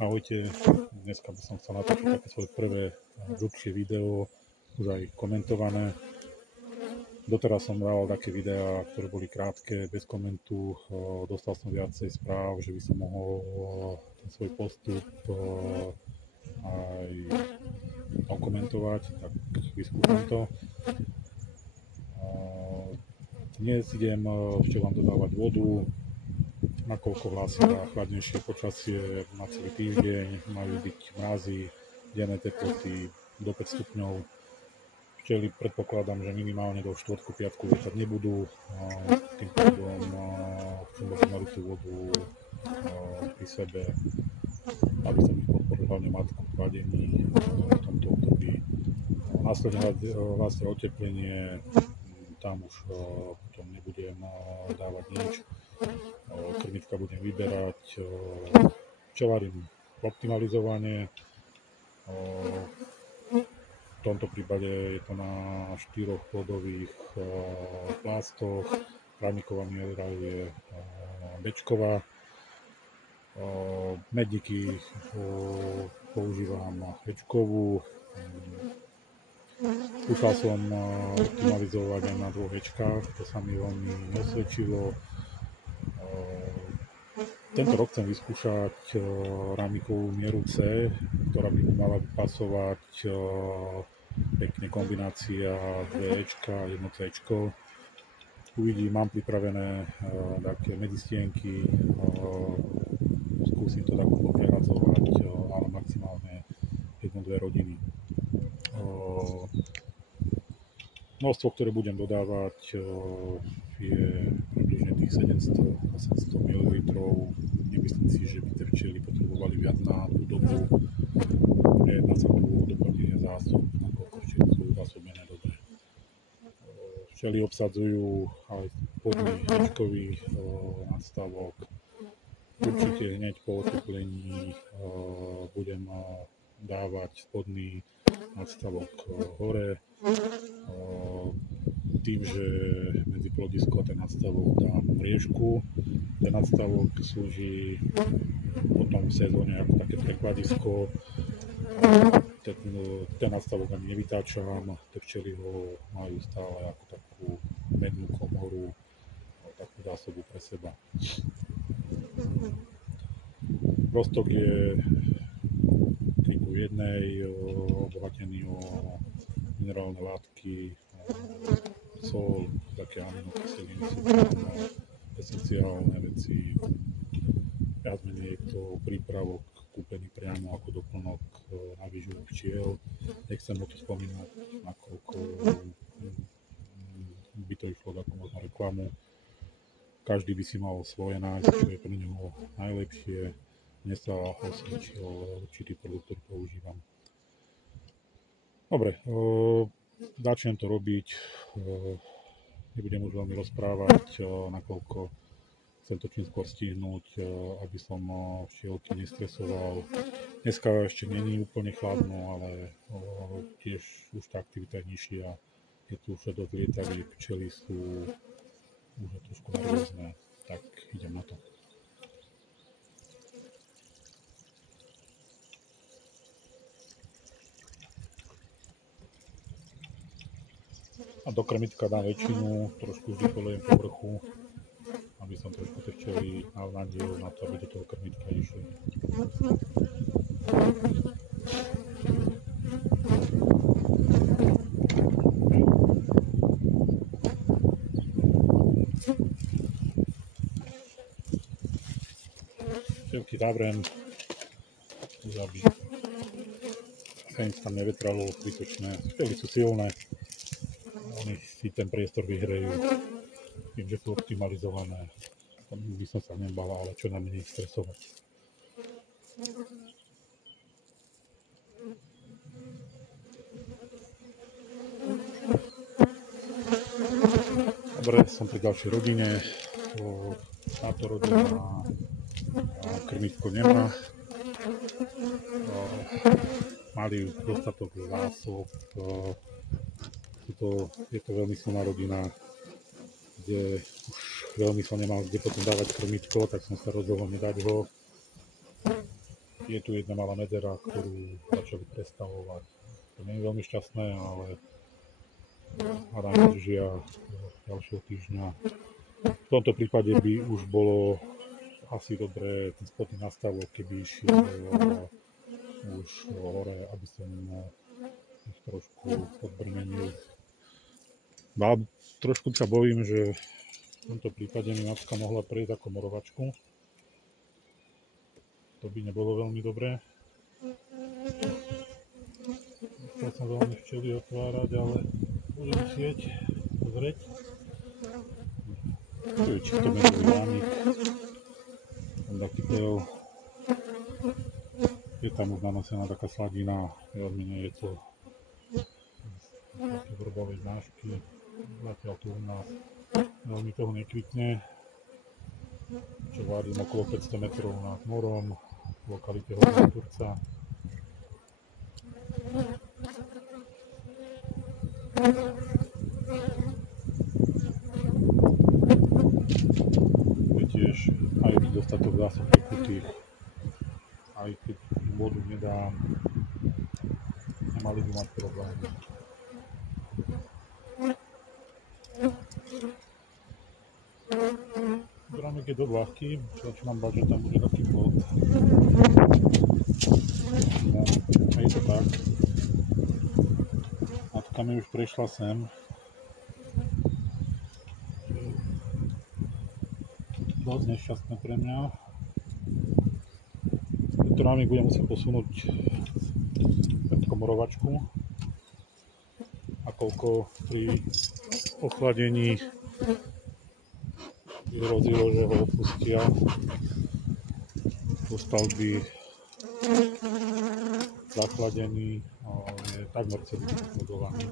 Ahojte, dneska by som chcel natočiť také svoje prvé dlhšie video, už aj komentované. Doteraz som dával také videá, ktoré boli krátke, bez komentu. Dostal som viacej správ, že by som mohol ten svoj postup aj okomentovať, tak vyskúšam to. Dnes idem vám dodávať vodu, nakoľko hlásia chladnejšie počasie na celý týždeň, majú byť mrazy, denné teploty do 5 stupňov. Včely predpokladám, že minimálne do štvrtku, piatku lietať nebudú. Tým pádom chcem, aby mali tú vodu pri sebe, aby som ich podporil, hlavne matku v chladení v tomto období. Následne hlásia oteplenie, tam už potom nebudem dávať nič. Krmitka budem vyberať, včelárím optimalizovanie. V tomto prípade je to na 4 plodových plástoch. Krajníková miera je bečková. Medníky používam bečkovú. Skúšal som optimalizovať aj na 2 hečkách, to sa mi veľmi osvedčilo. Tento rok chcem vyskúšať rámikovú mieru C, ktorá by mala pasovať pekne kombinácia 2Ečka a 1Cčko. Uvidím, mám pripravené také medzistienky, skúsim to takto poprehadzovať, ale maximálne 1-2 rodiny. Množstvo, ktoré budem dodávať, je približne tých 700-800 ml. Nemyslím si, že by tie včely potrebovali viac na tú dobu. Nejedná sa tu o doplnenie zásob, nakoľko včely sú zásobené dobre. Včely obsadzujú aj spodný hečkový nadstavok. Určite hneď po oteplení budem dávať spodný nadstavok hore. Tým, že medzi plodisko a ten nadstavok dám riešku. Ten nadstavok slúži potom v sezóne ako také prekladisko. Ten nadstavok ani nevytáčam, tie včely ho majú stále ako takú mednú komoru, takú zásobu pre seba. Rostok je 3:1, obohatený o minerálne látky, sol, také aminokyseliny sú esenciálne veci. Viac menej je to prípravok kúpený priamo ako doplnok na výživu včiel. Nechcem o to spomínať, nakoľko by to išlo takú možno reklamu. Každý by si mal svoje nájsť, čo je pre neho najlepšie. Mne sa osvedčil určitý produkt, ktorý používam. Dobre, začnem to robiť. Nebudem už veľmi rozprávať, nakoľko chcem to čím skôr stihnúť, aby som včielky nestresoval. Dneska ešte není úplne chladno, ale tiež už tá aktivita je nižšia. Je tu už dosť lietaví, včely sú už trošku nervózne, tak idem na to. A do krmitka dám väčšinu, trošku vždy polejem povrchu, aby som trošku tie včely navnadil na to, aby do toho krmitka išli. Včelky zavrem, aby sa im tam nevetralo zbytočné. Včely sú silné. Oni si ten priestor vyhrejú tým, že sú optimalizované. Tam by som sa nebal, ale čo najmenej stresovať. Dobre, som pri ďalšej rodine. Táto rodina krmitko nemá. Mali dostatok zásob. Je to veľmi silná rodina, kde už veľmi som nemal kde potom dávať krmitko, tak som sa rozhodol nedať ho. je tu jedna malá medzera, ktorú začali prestavovať. To nie je veľmi šťastné, ale hádam vydržia do ďalšieho týždňa. V tomto prípade by už bolo asi dobré ten spodný nastavok, keby išiel už hore, aby som ich trošku odbrmenil. A trošku sa bojím, že v tomto prípade mi mačka mohla prejsť ako morovačku. To by nebolo veľmi dobré. Chcel som veľmi včely otvárať, ale budem musieť pozrieť. To je čisto medový ránik. Ten taký pel. Je tam už nanosená taká sladina. Veľmi nie je to také vrbové znášky. Zatiaľ tu u nás veľmi toho nekvitne. Čo vádím okolo 500 metrov nad morom, v lokalite Horná Turca. Je tiež aj dostatok zásob tekutých, aj keď vodu nedám, nemali by mať problém. Rámek je dosť ľahký, začínam bať, že tam bude taký plot. No, a je to tak. Matka mi už prešla sem. Dosť nešťastné pre mňa. Tento rámek budem musieť posunúť pred komorovačku. A koľko pri ochladení hrozilo, že ho opustia do stavby zachladený, je takmer celý budovaný.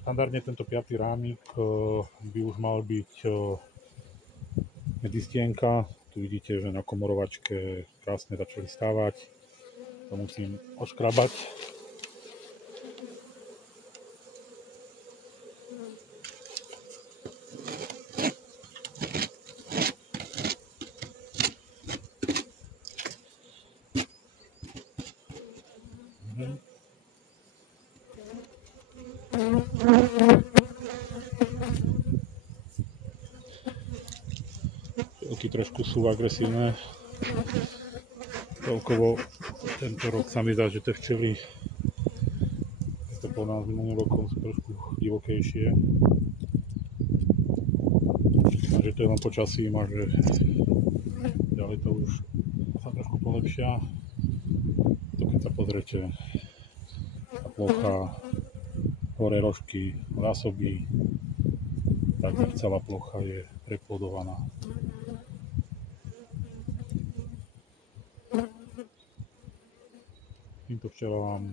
Štandardne tento 5. rámik by už mal byť medzistienka. Tu vidíte, že na komorovačke krásne začali stávať. To musím oškrabať. Trošku sú agresívne. Celkovo tento rok sa mi zdá, že tie včely, je to po nás minulým rokom, sú trošku divokejšie. A že to je len počasím a že ďalej to už sa trošku polepšia. To keď sa pozriete, tá plocha, hore rožky, zásoby, tak celá plocha je preplodovaná. Týmto včelám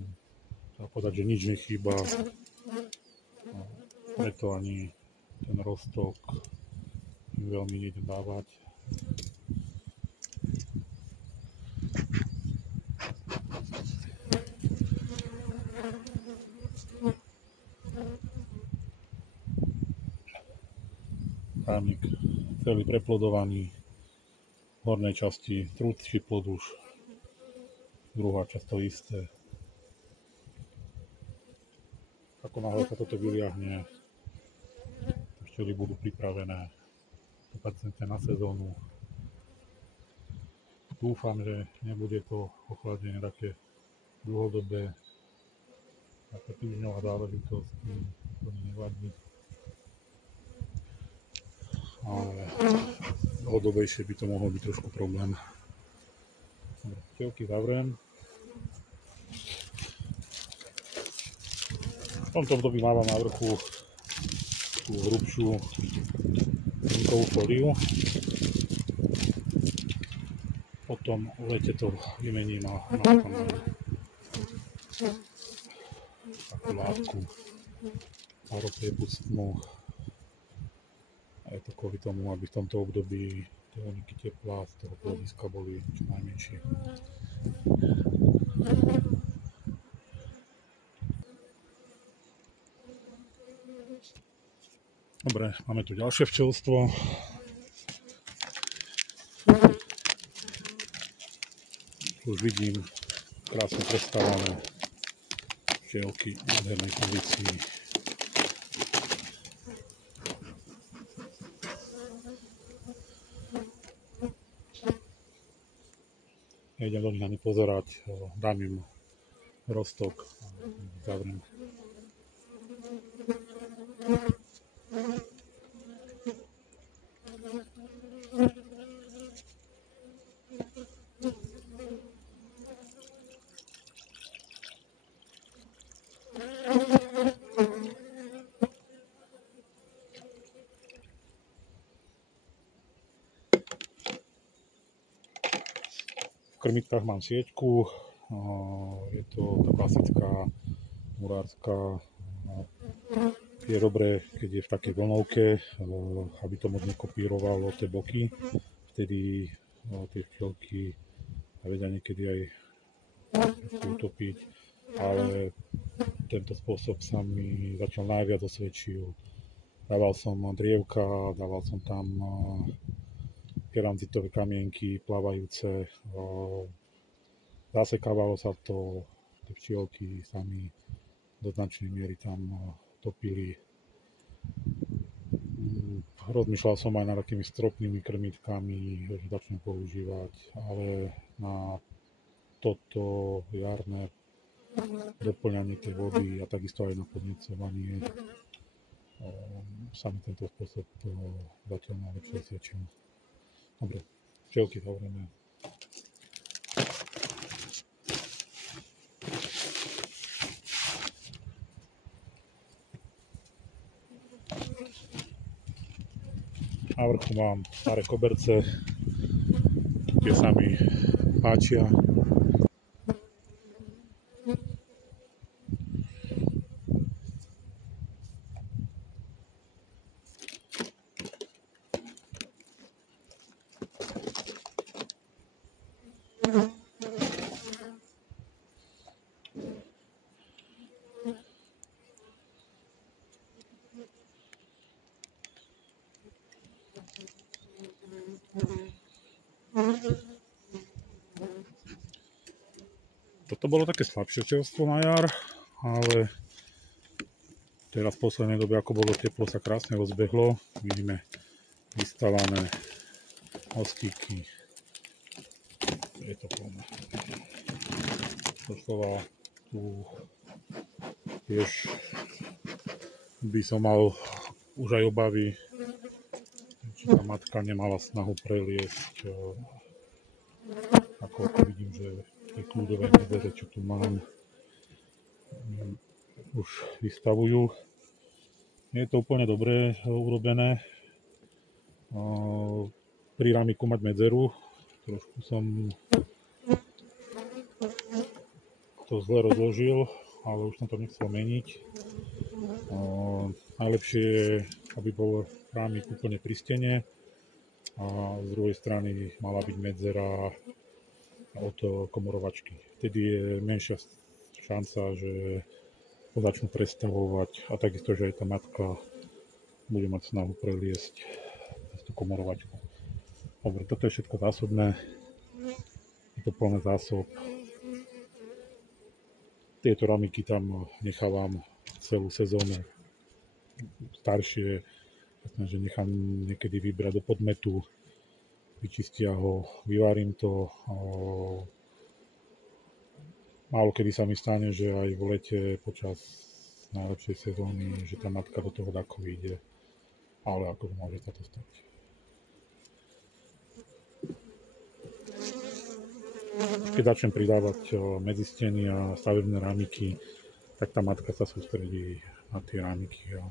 dá povedať, že nič nechýba, preto ani ten roztok veľmi nejdem dávať. Rámik celý preplodovaný, v hornej časti trúci plod už. Druhá časť to isté. Ako náhle sa toto vyliahne, včely budú pripravené 100% na sezónu. Dúfam, že nebude to ochladenie také dlhodobé, taká týždňová záležitosť, to mi nevadí. Ale dlhodobejšie by to mohol byť trošku problém. Včelky zavriem. V tomto období mávam na vrchu tú hrubšiu linkovú fóliu. Potom v lete to vymením a mám tam takú látku páropriepustnú. A je to kvôli tomu, aby v tomto období tie úniky tepla z toho pôdiska boli čo najmenšie. Dobre, máme tu ďalšie včelstvo. Už vidím krásne prestávané včielky v nádhernej pozícii. Nejdem do nich ani pozerať, dám im roztok a zavriem. V krmitkách mám sieťku, je to tá klasická murárska. Je dobré, keď je v takej vlnovke, aby to moc nekopírovalo tie boky, vtedy tie včielky vedia niekedy aj utopiť, ale tento spôsob sa mi zatiaľ najviac osvedčil. Dával som drievka, dával som tam keramzitové kamienky plávajúce, zasekávalo sa to, tie včielky sami do značnej miery tam topili. Rozmýšľal som aj nad takými stropnými krmitkami, že začnem používať, ale na toto jarné doplňanie tej vody a takisto aj na podnecovanie sa mi tento spôsob zatiaľ najlepšie osvedčil. Dobre, včielky zavrieme. Na vrchu mám staré koberce, tie sa mi páčia. Toto bolo také slabšie včelstvo na jar, ale teraz v poslednej dobe, ako bolo teplo, sa krásne rozbehlo. Vidíme vystavané mostíky. Je to plné. Doslova tu tiež by som mal už aj obavy, či tá matka nemala snahu preliesť, ako vidím, že tie kľudové medvede, čo tu mám, už vystavujú. Nie je to úplne dobre urobené. Pri rámiku mať medzeru, trošku som to zle rozložil, ale už som to nechcel meniť. Najlepšie je, aby bol rámik úplne pri stene a z druhej strany mala byť medzera od komorovačky. Vtedy je menšia šanca, že ho začnú prestavovať a takisto, že aj tá matka bude mať snahu preliesť cez tú komorovačku. Dobre, toto je všetko zásobné. Je to plné zásob. Tieto ramiky tam nechávam celú sezónu. Staršie, že nechám niekedy vybrať do podmetu, vyčistia ho, vyvarím to. Málo kedy sa mi stane, že aj v lete počas najlepšej sezóny, že tá matka do toho dáko vyjde, ale akože môže sa to stať. Keď začnem pridávať medzi steny a stavebné rámiky, tak tá matka sa sústredí na tie rámiky a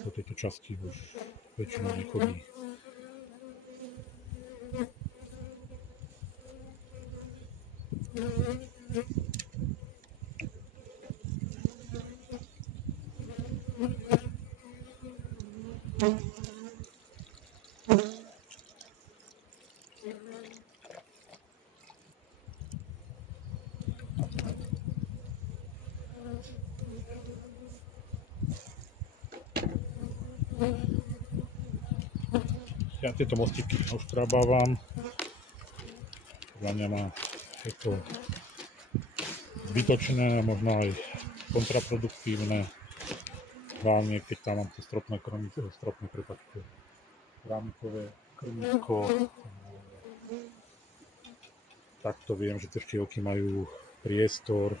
do tejto časti už väčšinou nechodí. Ja tieto mostiky oškrabávam. Podľa mňa je to zbytočné, možno aj kontraproduktívne. Hlavne keď tam mám to rámikové krmítko, takto viem, že tie včielky majú priestor,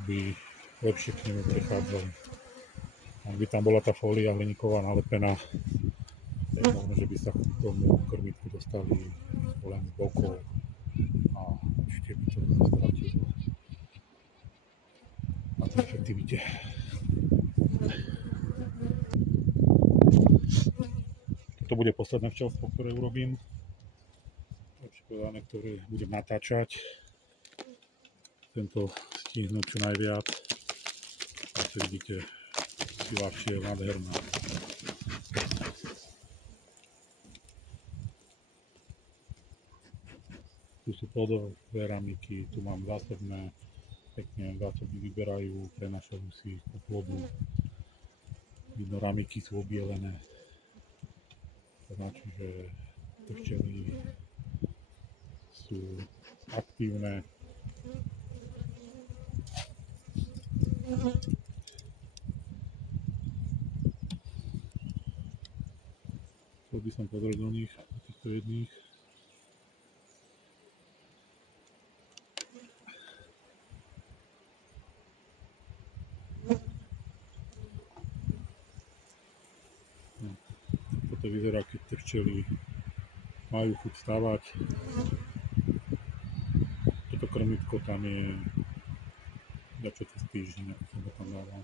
aby lepšie k nemu prechádzali. Ak by tam bola tá fólia hliníková nalepená, tak možno, že by sa k tomu krmítku dostali len z bokov a určite by to stratilo na tej efektivite. To bude posledné včelstvo, ktoré urobím. Lepšie povedané, ktoré budem natáčať. Chcem to stihnúť čo najviac. A to vidíte, sila včiel nádherná. Tu sú plodové ramiky, tu mám zásobné, pekne zásoby vyberajú, prenašajú si po plodu. Vidno, ramiky sú obielené. To značí, že tie včely sú aktívne. Chcel by som pozrieť do nich, do týchto jedných. To vyzerá, keď tie včely majú chuť stávať. Toto krmítko tam je dačo cez týždeň, ako som ho tam dával.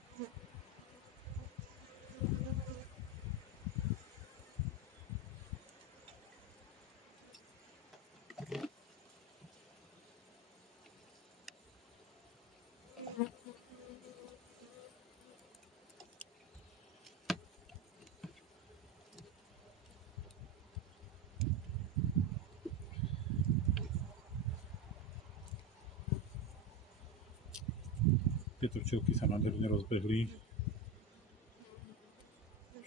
Tieto včelky sa nádherne rozbehli.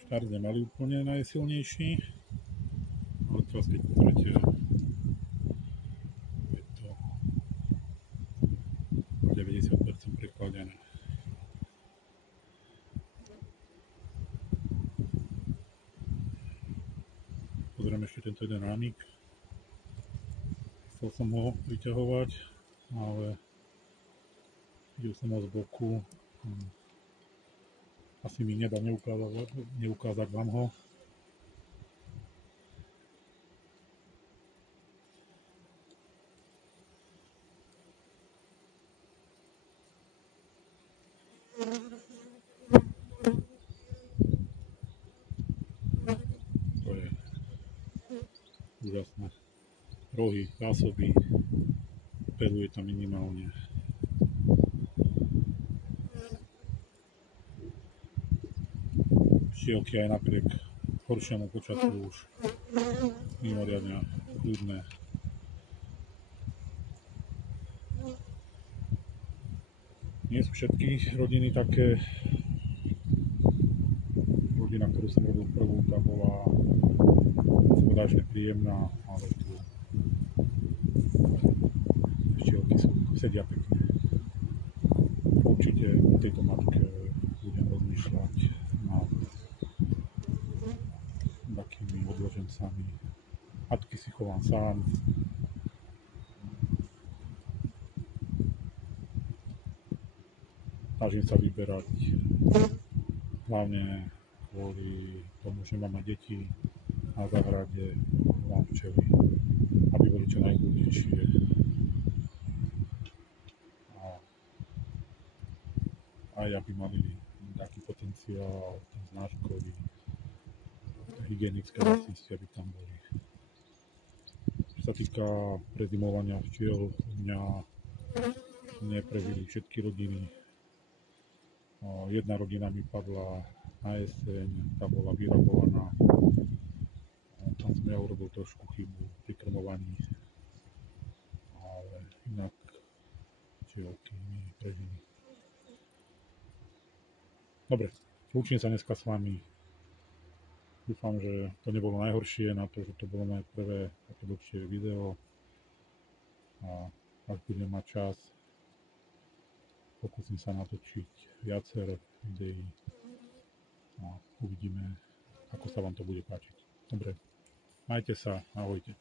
Štart nemali úplne najsilnejší, ale teraz keď pozrite, je to 90% prekladené. Pozrieme ešte tento jeden rámik. Chcel som ho vyťahovať, ale videl som ho z boku. Asi mi nedá neukázať vám ho. To je úžasné. Rohy, zásoby, peru je tam minimálne. Včielky aj napriek horšiemu počasiu už mimoriadne kľudné. Nie sú všetky rodiny také. Rodina, ktorú som robil prvú, tá bola hospodářne príjemná, ale tu včielky sedia pekne. Určite o tejto matke budem rozmýšľať nad takými odložencami. Matky si chovám sám. Snažím sa vyberať hlavne kvôli tomu, že mám aj deti na záhrade, mám včely, aby boli čo najkľudnejšie. Aj aby mali taký potenciál, ten znáškový, hygienické vlastnosti, aby tam boli. Čo sa týka prezimovania včiel, u mňa neprežili všetky rodiny. Jedna rodina mi padla na jeseň, tá bola vyrabovaná. Tam som ja urobil trošku chybu pri krmovaní, ale inak včielky mi prežili. Dobre, lúčim sa dneska s vami. Dúfam, že to nebolo najhoršie na to, že to bolo moje prvé také dlhšie video. A ak budem mať čas, pokúsim sa natočiť viacero videí a uvidíme, ako sa vám to bude páčiť. Dobre, majte sa, ahojte.